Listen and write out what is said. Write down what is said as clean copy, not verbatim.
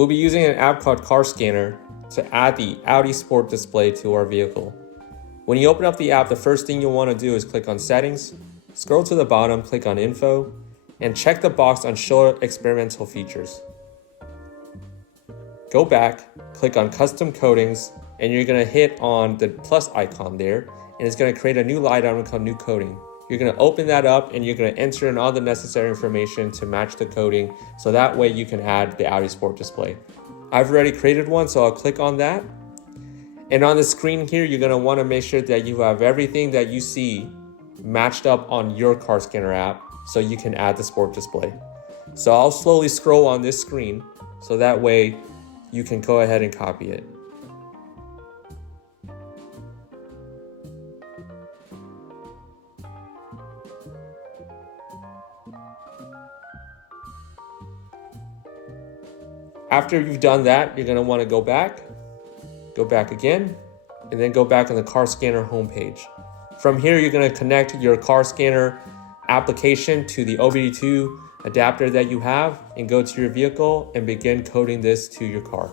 We'll be using an app called Car Scanner to add the Audi Sport Display to our vehicle. When you open up the app, the first thing you'll want to do is click on Settings, scroll to the bottom, click on Info, and check the box on Show Experimental Features. Go back, click on Custom Coatings, and you're going to hit on the plus icon there, and it's going to create a new line item called New Coating. You're going to open that up and you're going to enter in all the necessary information to match the coating, so that way you can add the Audi Sport Display. I've already created one, so I'll click on that. And on the screen here, you're going to want to make sure that you have everything that you see matched up on your Car Scanner app so you can add the Sport Display. So I'll slowly scroll on this screen so that way you can go ahead and copy it. After you've done that, you're going to want to go back again, and then go back on the Car Scanner homepage. From here, you're going to connect your Car Scanner application to the OBD2 adapter that you have and go to your vehicle and begin coding this to your car.